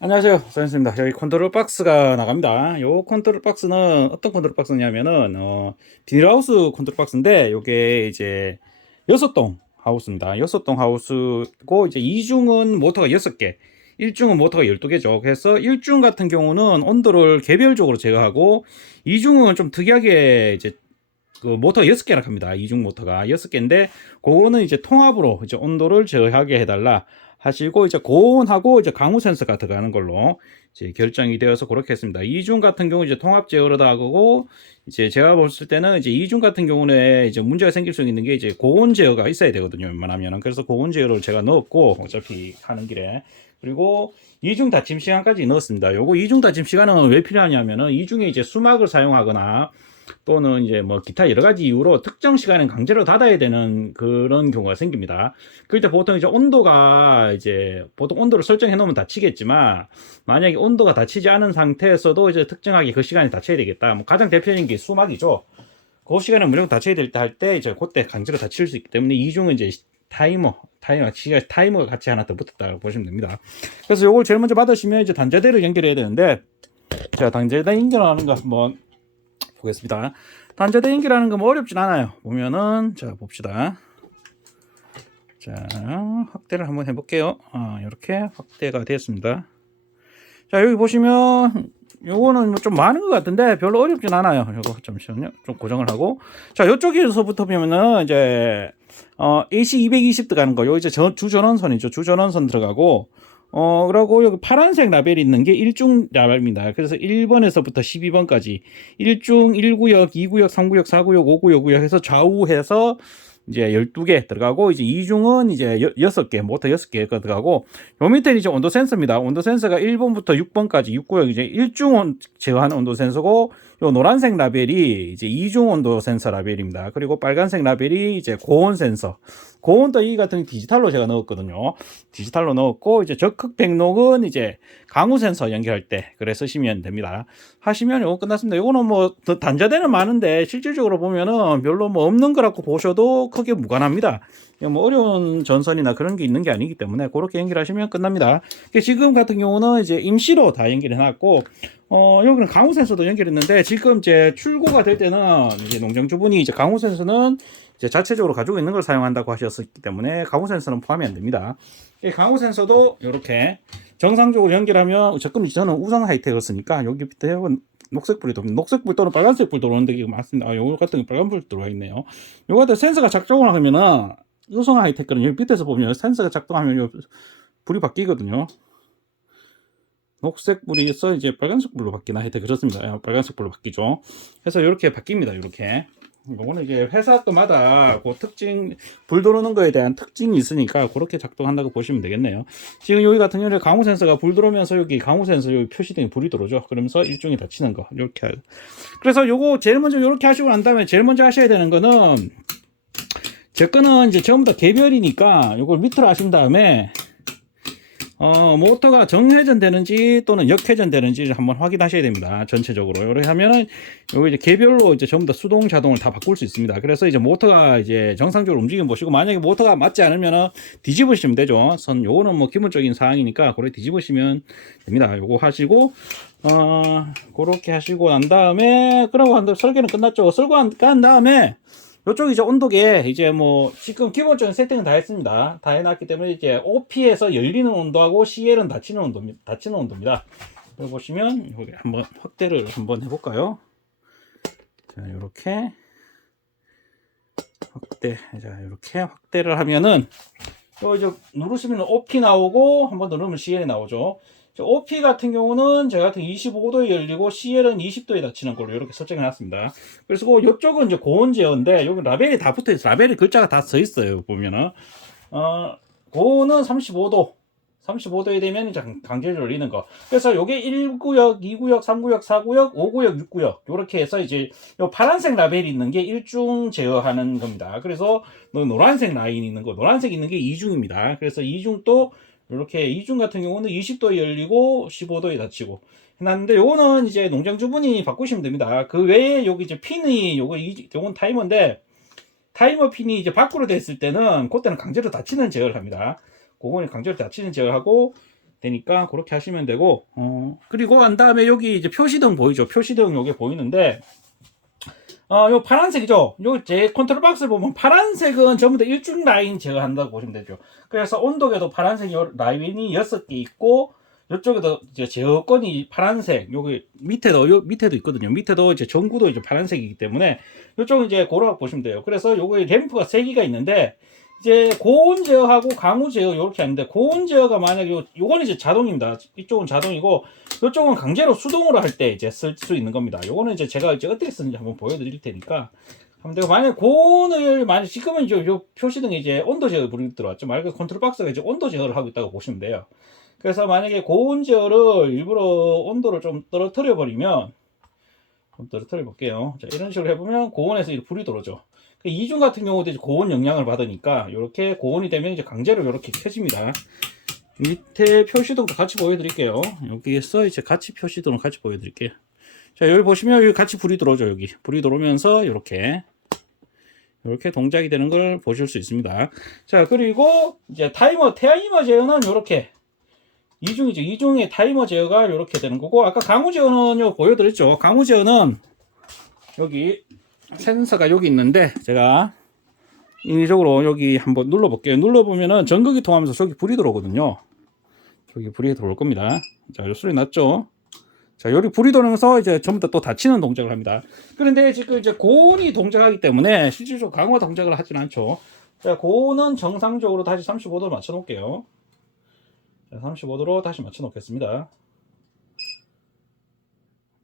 안녕하세요, 서현수입니다. 여기 컨트롤 박스가 나갑니다. 요 컨트롤 박스는 어떤 컨트롤 박스냐면은 비닐하우스 컨트롤 박스인데 요게 이제 6동 하우스입니다. 6동 하우스고 이제 2중은 모터가 6개, 1중은 모터가 12개죠. 그래서 1중 같은 경우는 온도를 개별적으로 제어하고 2중은 좀 특이하게 이제 그 모터가 6개나 갑니다. 2중 모터가 6개인데 그거는 이제 통합으로 이제 온도를 제어하게 해달라 하시고 이제 고온하고 이제 강우 센서가 들어가는 걸로 이제 결정이 되어서 그렇게 했습니다. 이중 같은 경우 이제 통합 제어로다 하고 이제 제가 봤을 때는 이제 이중 같은 경우는 이제 문제가 생길 수 있는 게 이제 고온 제어가 있어야 되거든요. 웬만하면은. 그래서 고온 제어를 제가 넣었고 어차피 하는 길에 그리고 이중 닫힘 시간까지 넣었습니다. 요거 이중 닫힘 시간은 왜 필요하냐면은 이중에 이제 수막을 사용하거나 또는 이제 뭐 기타 여러 가지 이유로 특정 시간엔 강제로 닫아야 되는 그런 경우가 생깁니다. 그럴 때 보통 이제 온도가 이제 보통 온도를 설정해 놓으면 닫히겠지만 만약에 온도가 닫히지 않은 상태에서도 이제 특정하게 그 시간에 닫혀야 되겠다. 뭐 가장 대표적인 게 수막이죠. 그 시간에 무조건 닫혀야 될 때 할 때 이제 그때 강제로 닫힐 수 있기 때문에 이중은 이제 타이머가 같이 하나 더 붙었다고 보시면 됩니다. 그래서 요걸 제일 먼저 받으시면 이제 단자대를 연결해야 되는데 자, 단자대 연결하는 거 한번 보겠습니다. 단자대 연결하는 거 뭐 어렵진 않아요. 보면은 자 봅시다. 자 확대를 한번 해볼게요. 이렇게 확대가 됐습니다. 자 여기 보시면 요거는 좀 많은 것 같은데 별로 어렵진 않아요. 요거 잠시만요. 좀 고정을 하고 자 요쪽에서부터 보면은 이제 AC 220 들어가는 거. 요 이제 주전원선이죠. 주전원선 들어가고 그리고 여기 파란색 라벨이 있는 게 1중 라벨입니다. 그래서 1번에서부터 12번까지 1중 1구역, 2구역, 3구역, 4구역, 5구역 해서 좌우해서 이제 12개 들어가고 이제 2중은 이제 6개, 모터 6개가 들어가고 요 밑에 이제 온도 센서입니다. 온도 센서가 1번부터 6번까지 6구역 이제 1중 제어하는 온도 센서고 요 노란색 라벨이 이제 2중 온도 센서 라벨입니다. 그리고 빨간색 라벨이 이제 고온 센서. 고온도 이 같은 디지털로 제가 넣었거든요. 디지털로 넣었고 이제 적극 백록은 이제 강우 센서 연결할 때 그래 쓰시면 됩니다. 하시면 요거 끝났습니다. 요거는 뭐 단자대는 많은데 실질적으로 보면은 별로 뭐 없는 거라고 보셔도 크게 무관합니다. 뭐 어려운 전선이나 그런 게 있는 게 아니기 때문에 그렇게 연결하시면 끝납니다. 지금 같은 경우는 이제 임시로 다 연결해 놨고 여기는 강우 센서도 연결했는데 지금 이제 출고가 될 때는 이제 농장주분이 이제 강우 센서는 이제 자체적으로 가지고 있는 걸 사용한다고 하셨기 때문에 강우 센서는 포함이 안 됩니다. 이 강우 센서도 이렇게 정상적으로 연결하면 저는 우상 하이텍을 쓰니까 여기 밑에 녹색불이 들어옵니다. 녹색불 또는 빨간색불 들어오는 데 많습니다. 요거 같은 거 빨간불 들어와 있네요. 요거 같은 센서가 작동을 하면은 우상 하이텍은 여기 밑에서 보면 센서가 작동하면 불이 바뀌거든요. 녹색 불이서 이제 빨간색 불로 바뀌나 하여튼 그렇습니다. 빨간색 불로 바뀌죠. 그래서 이렇게 바뀝니다. 이렇게. 이거는 이제 회사마다 그 특징, 불 들어오는 거에 대한 특징이 있으니까 그렇게 작동한다고 보시면 되겠네요. 지금 여기 같은 경우는 강우 센서가 불 들어오면서 여기 강우 센서 여기 표시등이 불이 들어오죠. 그러면서 일종이 닫히는 거. 이렇게 하고. 그래서 요거 제일 먼저 이렇게 하시고 난 다음에 제일 먼저 하셔야 되는 거는 제 거는 이제 전부 다 개별이니까 요걸 밑으로 하신 다음에 모터가 정회전되는지 또는 역회전되는지 한번 확인하셔야 됩니다. 전체적으로. 이렇게 하면은, 요거 이제 개별로 이제 전부 다 수동, 자동을 다 바꿀 수 있습니다. 그래서 이제 모터가 이제 정상적으로 움직임 보시고, 만약에 모터가 맞지 않으면은 뒤집으시면 되죠. 요거는 뭐 기본적인 사항이니까, 그렇게 뒤집으시면 됩니다. 요거 하시고, 그렇게 하시고 난 다음에, 그러고 설계는 끝났죠. 설계 간 다음에, 요쪽 이제 온도계 이제 뭐 지금 기본적인 세팅은 다 했습니다. 다 해놨기 때문에 이제 OP에서 열리는 온도하고 CL은 닫히는 온도입니다. 여기 보시면 여기 한번 확대를 한번 해볼까요? 자, 이렇게 확대를 하면은 이제 누르시면 OP 나오고 한번 누르면 CL이 나오죠. OP 같은 경우는 제가 같은 25도에 열리고 CL은 20도에 닫히는 걸로 이렇게 설정해 놨습니다. 그래서 이쪽은 이제 고온 제어인데 여기 라벨이 다 붙어 있어요. 라벨에 글자가 다 써 있어요. 보면은 고온은 35도에 되면 이제 강제로 열리는 거. 그래서 요게 1구역, 2구역, 3구역, 4구역, 5구역, 6구역 이렇게 해서 이제 요 파란색 라벨이 있는 게 1중 제어하는 겁니다. 그래서 노란색 라인이 있는 거, 노란색 있는 게 2중입니다. 그래서 2중도 이렇게 2중 같은 경우는 20도에 열리고 15도에 닫히고 해놨는데 요거는 이제 농장주분이 바꾸시면 됩니다. 그 외에 여기 이제 핀이 요건 타이머인데 타이머 핀이 이제 밖으로 됐을 때는 그때는 강제로 닫히는 제어를 합니다. 그거는 강제로 닫히는 제어를 하고 되니까 그렇게 하시면 되고, 그리고 한 다음에 여기 이제 표시등 보이죠? 표시등 요게 보이는데, 요 파란색이죠? 요 제 컨트롤 박스 보면 파란색은 전부 다 일중 라인 제어한다고 보시면 되죠. 그래서 온도계도 파란색 라인이 6개 있고, 이쪽에도 이제 제어권이 파란색, 여기 밑에도 있거든요. 밑에도 이제 전구도 이제 파란색이기 때문에, 이쪽은 이제 고라고 보시면 돼요. 그래서 요거에 램프가 3개가 있는데, 이제 고온 제어하고 강우 제어 이렇게 하는데, 고온 제어가 만약에 요거는 이제 자동입니다. 이쪽은 자동이고 이쪽은 강제로 수동으로 할 때 이제 쓸 수 있는 겁니다. 요거는 이제 제가 이제 어떻게 쓰는지 한번 보여드릴 테니까 한번 내가 만약 고온을 만약 지금은 이제 요 표시등에 이제 온도 제어 불이 들어왔죠. 말 그대로 컨트롤 박스가 이제 온도 제어를 하고 있다고 보시면 돼요. 그래서 만약에 고온 제어를 일부러 온도를 좀 떨어뜨려 버리면, 좀 떨어뜨려 볼게요. 자, 이런 식으로 해보면 고온에서 불이 들어오죠. 이중 같은 경우도 이제 고온 영향을 받으니까 이렇게 고온이 되면 이제 강제로 이렇게 켜집니다. 밑에 표시등도 같이 보여드릴게요. 여기에서 이제 같이 표시등을 같이 보여드릴게요. 자, 여기 보시면 여기 같이 불이 들어오죠. 여기 불이 들어오면서 이렇게 동작이 되는 걸 보실 수 있습니다. 자, 그리고 이제 타이머 제어는 이렇게 이중이죠. 이중의 타이머 제어가 이렇게 되는 거고, 아까 강우 제어는요 보여드렸죠. 강우 제어는 여기 센서가 여기 있는데, 제가 인위적으로 여기 한번 눌러볼게요. 눌러보면은 전극이 통하면서 저기 불이 들어오거든요. 저기 불이 들어올 겁니다. 자, 요 소리 났죠? 자, 여기 불이 들어오면서 이제 전부 다 또 닫히는 동작을 합니다. 그런데 지금 이제 고온이 동작하기 때문에 실질적으로 강화 동작을 하진 않죠. 자, 고온은 정상적으로 다시 35도로 맞춰 놓을게요. 자, 35도로 다시 맞춰 놓겠습니다.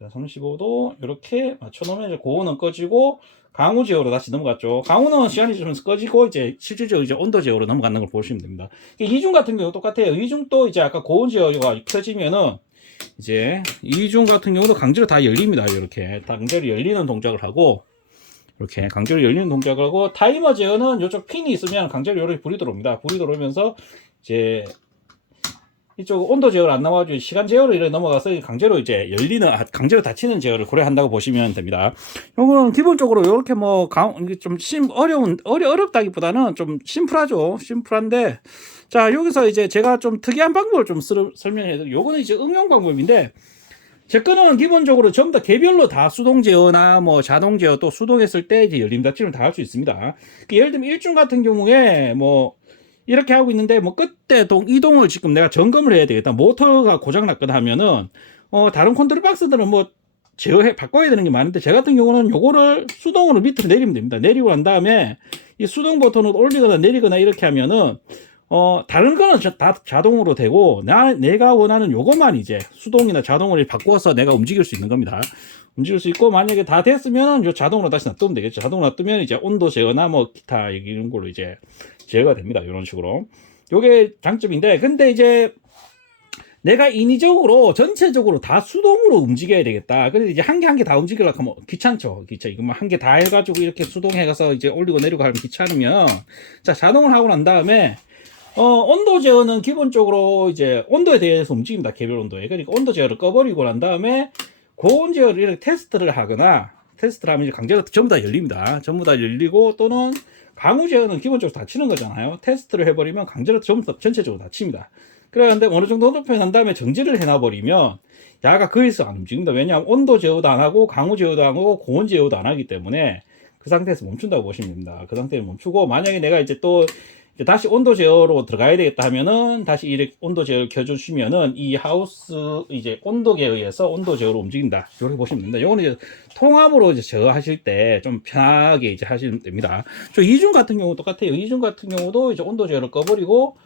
자, 35도 이렇게 맞춰 놓으면 이제 고온은 꺼지고 강우 제어로 다시 넘어갔죠. 강우는 시간이 좀 꺼지고 이제 실질적으로 이제 온도 제어로 넘어가는 걸 보시면 됩니다. 이중 같은 경우 똑같아요. 이중도 이제 아까 고온 제어가 켜지면은 이제 이중 같은 경우도 강제로 다 열립니다. 이렇게 강제로 열리는 동작을 하고, 이렇게 강제로 열리는 동작을 하고, 타이머 제어는 이쪽 핀이 있으면 강제로 이렇게 불이 들어옵니다. 불이 들어오면서 이제 이쪽 온도 제어를 안 나와가지고 시간 제어로 이렇게 넘어가서 강제로 이제 강제로 닫히는 제어를 고려한다고 보시면 됩니다. 요거는 기본적으로 이렇게 뭐 좀 어렵다기보다는 좀 심플하죠. 심플한데, 자, 여기서 이제 제가 좀 특이한 방법을 좀 설명해 드릴게요. 요거는 이제 응용 방법인데, 제 거는 기본적으로 전부 다 개별로 다 수동 제어나 뭐 자동 제어, 또 수동했을 때 이제 열림 닫힘을 다 할 수 있습니다. 예를 들면 일중 같은 경우에 뭐 이렇게 하고 있는데, 뭐 끝에 이동을 지금 내가 점검을 해야 되겠다, 모터가 고장 났거나 하면은 다른 컨트롤 박스들은 뭐 바꿔야 되는 게 많은데, 제 같은 경우는 요거를 수동으로 밑으로 내리면 됩니다. 내리고 난 다음에 이 수동 버튼을 올리거나 내리거나 이렇게 하면은 다른 거는 다 자동으로 되고, 내가 원하는 요것만 이제 수동이나 자동으로 바꿔서 내가 움직일 수 있는 겁니다. 움직일 수 있고, 만약에 다 됐으면 요 자동으로 다시 놔두면 되겠죠. 자동으로 놔두면 이제 온도 제어나 뭐 기타 이런 걸로 이제 제어가 됩니다. 이런 식으로. 요게 장점인데, 근데 이제 내가 인위적으로 전체적으로 다 수동으로 움직여야 되겠다. 근데 이제 한 개 한 개 다 움직이려고 하면 귀찮죠. 이거 뭐 한 개 다 해가지고 이렇게 수동해가서 이제 올리고 내리고 하면 귀찮으면, 자, 자동을 하고 난 다음에 온도 제어는 기본적으로 이제 온도에 대해서 움직입니다. 개별 온도에. 그러니까 온도 제어를 꺼버리고 난 다음에 고온 제어를 이렇게 테스트를 하거나, 테스트를 하면 이제 강제로 전부 다 열립니다. 전부 다 열리고, 또는 강우 제어는 기본적으로 닫히는 거잖아요. 테스트를 해버리면 강제로 전체적으로 닫힙니다. 그런데 어느 정도 높여 난 다음에 정지를 해놔버리면 야가 거기서 안 움직입니다. 왜냐하면 온도 제어도 안 하고 강우 제어도 안 하고 고온 제어도 안 하기 때문에 그 상태에서 멈춘다고 보시면 됩니다. 그 상태에 멈추고, 만약에 내가 이제 또 다시 온도 제어로 들어가야 되겠다 하면은 다시 이렇게 온도 제어를 켜주시면은 이 하우스 이제 온도계에 의해서 온도 제어로 움직인다. 이렇게 보시면 됩니다. 요거는 이제 통합으로 이제 제어하실 때 좀 편하게 이제 하시면 됩니다. 저 이중 같은 경우 똑같아요. 이중 같은 경우도 이제 온도 제어를 꺼버리고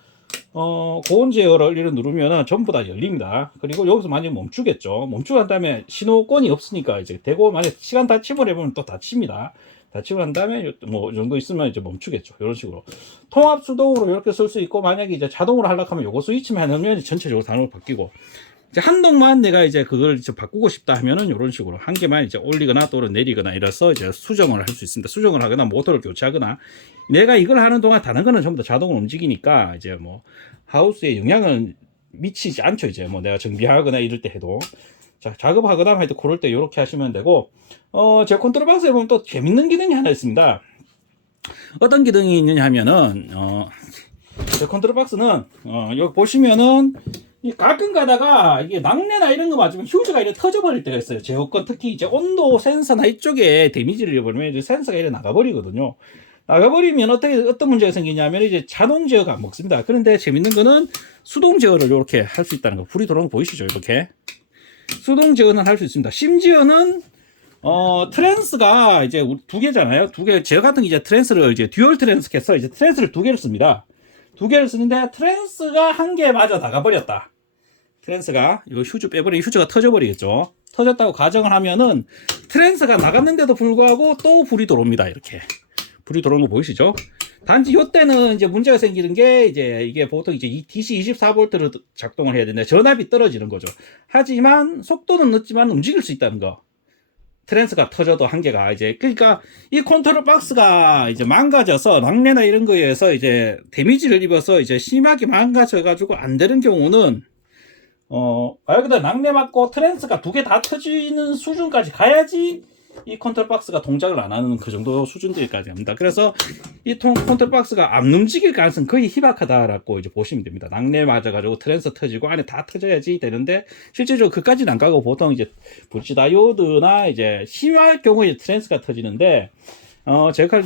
고온 제어를 이렇게 누르면은 전부 다 열립니다. 그리고 여기서 만약에 멈추겠죠. 멈추고 난 다음에 신호권이 없으니까 이제 되고, 만약 시간 닫힘을 해보면 또 닫힙니다. 닫히고 난 다음에 뭐 이 정도 있으면 이제 멈추겠죠. 이런 식으로 통합 수동으로 이렇게 쓸 수 있고, 만약에 이제 자동으로 하려고 하면 요거 스위치만 해놓으면 전체적으로 단어로 바뀌고, 이제 한동만 내가 이제 그걸 이제 바꾸고 싶다 하면은 이런 식으로 한 개만 이제 올리거나 또는 내리거나 이래서 이제 수정을 할 수 있습니다. 수정을 하거나 모터를 교체하거나, 내가 이걸 하는 동안 다른 거는 전부 다 자동으로 움직이니까 이제 뭐 하우스에 영향은 미치지 않죠. 이제 뭐 내가 정비하거나 이럴 때 해도. 자, 작업하거나 할 때 그럴 때 이렇게 하시면 되고, 제 컨트롤 박스에 보면 또 재밌는 기능이 하나 있습니다. 어떤 기능이 있느냐 하면은, 제 컨트롤 박스는, 여기 보시면은, 가끔 가다가 이게 낙뢰나 이런 거 맞으면 휴즈가 이렇게 터져버릴 때가 있어요. 제어권 특히 이제 온도 센서나 이쪽에 데미지를 입으면 이제 센서가 이렇게 나가버리거든요. 나가버리면 어떤 문제가 생기냐면 이제 자동 제어가 안 먹습니다. 그런데 재밌는 거는 수동 제어를 이렇게 할 수 있다는 거. 불이 들어오는 거 보이시죠? 이렇게 수동 제어는 할 수 있습니다. 심지어는 트랜스가 이제 두 개잖아요. 두 개, 제어 같은 게 이제 트랜스를 이제 듀얼 트랜스 해서 이제 트랜스를 두 개를 씁니다. 두 개를 쓰는데 트랜스가 한 개 맞아 나가버렸다. 트랜스가 이거 휴즈 빼버리면 휴즈가 터져버리겠죠. 터졌다고 가정을 하면은 트랜스가 나갔는데도 불구하고 또 불이 들어옵니다. 이렇게 불이 들어오는 거 보이시죠? 단지 이때는 이제 문제가 생기는 게 이제 이게 보통 이제 DC 24V로 작동을 해야 되는데 전압이 떨어지는 거죠. 하지만 속도는 늦지만 움직일 수 있다는 거. 트랜스가 터져도 한계가 이제 그러니까 이 컨트롤 박스가 이제 망가져서 낙뢰나 이런 거에 의해서 이제 데미지를 입어서 이제 심하게 망가져 가지고 안 되는 경우는 말 그대로 낙뢰 맞고 트랜스가 두 개 다 터지는 수준까지 가야지 이 컨트롤 박스가 동작을 안 하는 그 정도 수준들까지 합니다. 그래서 이 컨트롤 박스가 안 움직일 가능성은 거의 희박하다라고 이제 보시면 됩니다. 낙뢰 맞아가지고 트랜스 터지고 안에 다 터져야지 되는데 실제적으로 그까지는 안 가고 보통 이제 브릿지 다이오드나 이제 심할 경우에 트랜스가 터지는데 제가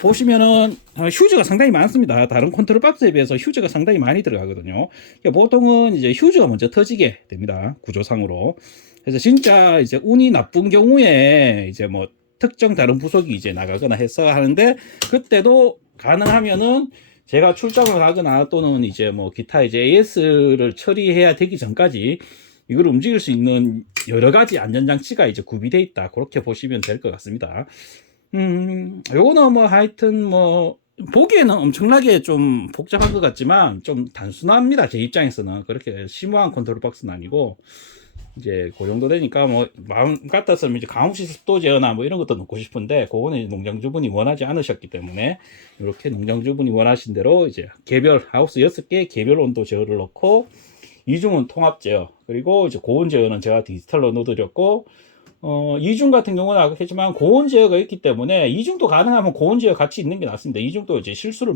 보시면은 휴즈가 상당히 많습니다. 다른 컨트롤 박스에 비해서 휴즈가 상당히 많이 들어가거든요. 그러니까 보통은 이제 휴즈가 먼저 터지게 됩니다. 구조상으로. 그래서 진짜 이제 운이 나쁜 경우에 이제 뭐 특정 다른 부속이 이제 나가거나 해서 하는데 그때도 가능하면은 제가 출장을 가거나 또는 이제 뭐 기타 이제 AS를 처리해야 되기 전까지 이걸 움직일 수 있는 여러 가지 안전장치가 이제 구비되어 있다. 그렇게 보시면 될 것 같습니다. 요거는 뭐 하여튼 뭐 보기에는 엄청나게 좀 복잡한 것 같지만 좀 단순합니다. 제 입장에서는 그렇게 심오한 컨트롤 박스는 아니고 이제 그 정도 되니까 뭐 마음 같았으면 이제 강우시 습도 제어나 뭐 이런 것도 넣고 싶은데 그거는 농장주분이 원하지 않으셨기 때문에 이렇게 농장주분이 원하신 대로 이제 개별 하우스 6개 개별 온도 제어를 넣고 이중은 통합 제어 그리고 이제 고온 제어는 제가 디지털로 넣어드렸고 이중 같은 경우는 아까 했지만 고온 제어가 있기 때문에 이중도 가능하면 고온 제어 같이 있는 게 낫습니다. 이중도 이제 실수를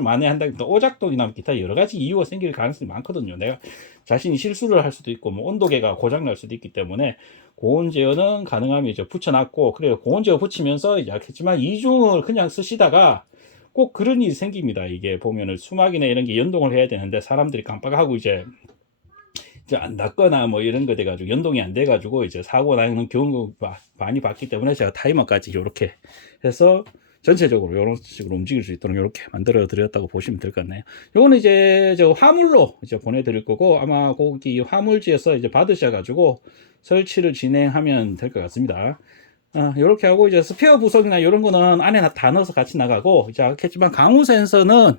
많이 한다기보다 오작동이나 기타 여러 가지 이유가 생길 가능성이 많거든요. 내가 자신이 실수를 할 수도 있고 뭐 온도계가 고장 날 수도 있기 때문에 고온 제어는 가능하면 이제 붙여놨고 그래 고온 제어 붙이면서 이제 했지만 이중을 그냥 쓰시다가 꼭 그런 일이 생깁니다. 이게 보면은 수막이나 이런 게 연동을 해야 되는데 사람들이 깜빡하고 이제 안 닿거나 뭐 이런 거 돼가지고 연동이 안 돼가지고 이제 사고 나는 경우가 많이 봤기 때문에 제가 타이머까지 이렇게 해서 전체적으로 이런 식으로 움직일 수 있도록 이렇게 만들어 드렸다고 보시면 될 것 같네요. 요거는 이제 저 화물로 이제 보내드릴 거고 아마 거기 화물지에서 이제 받으셔가지고 설치를 진행하면 될 것 같습니다. 이렇게 하고 이제 스페어 부속이나 이런 거는 안에 다 넣어서 같이 나가고 이제 아겠지만 강우 센서는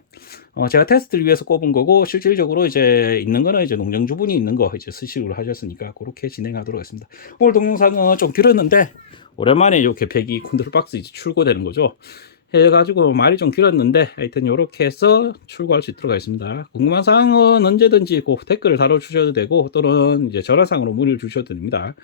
제가 테스트를 위해서 꼽은 거고 실질적으로 이제 있는 거는 이제 농장주분이 있는 거 이제 스식으로 하셨으니까 그렇게 진행하도록 하겠습니다. 오늘 동영상은 좀 길었는데 오랜만에 이렇게 배기 컨트롤 박스 이제 출고되는 거죠. 해가지고 말이 좀 길었는데 하여튼 이렇게 해서 출고할 수 있도록 하겠습니다. 궁금한 사항은 언제든지 그 댓글을 달아주셔도 되고 또는 이제 전화상으로 문의를 주셔도 됩니다.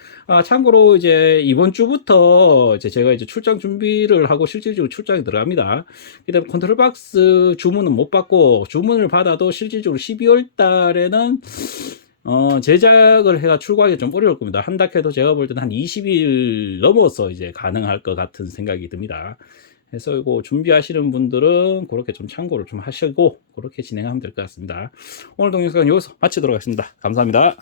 참고로 이제 이번 주부터 이제 제가 이제 출장 준비를 하고 실질적으로 출장에 들어갑니다. 그다음에 컨트롤 박스 주문은 못 받고 주문을 받아도 실질적으로 12월 달에는 제작을 해가 출고하기 좀 어려울 겁니다. 한다 해도 제가 볼 때는 한 20일 넘어서 이제 가능할 것 같은 생각이 듭니다. 그래서 이거 준비하시는 분들은 그렇게 좀 참고를 좀 하시고 그렇게 진행하면 될 것 같습니다. 오늘 동영상은 여기서 마치도록 하겠습니다. 감사합니다.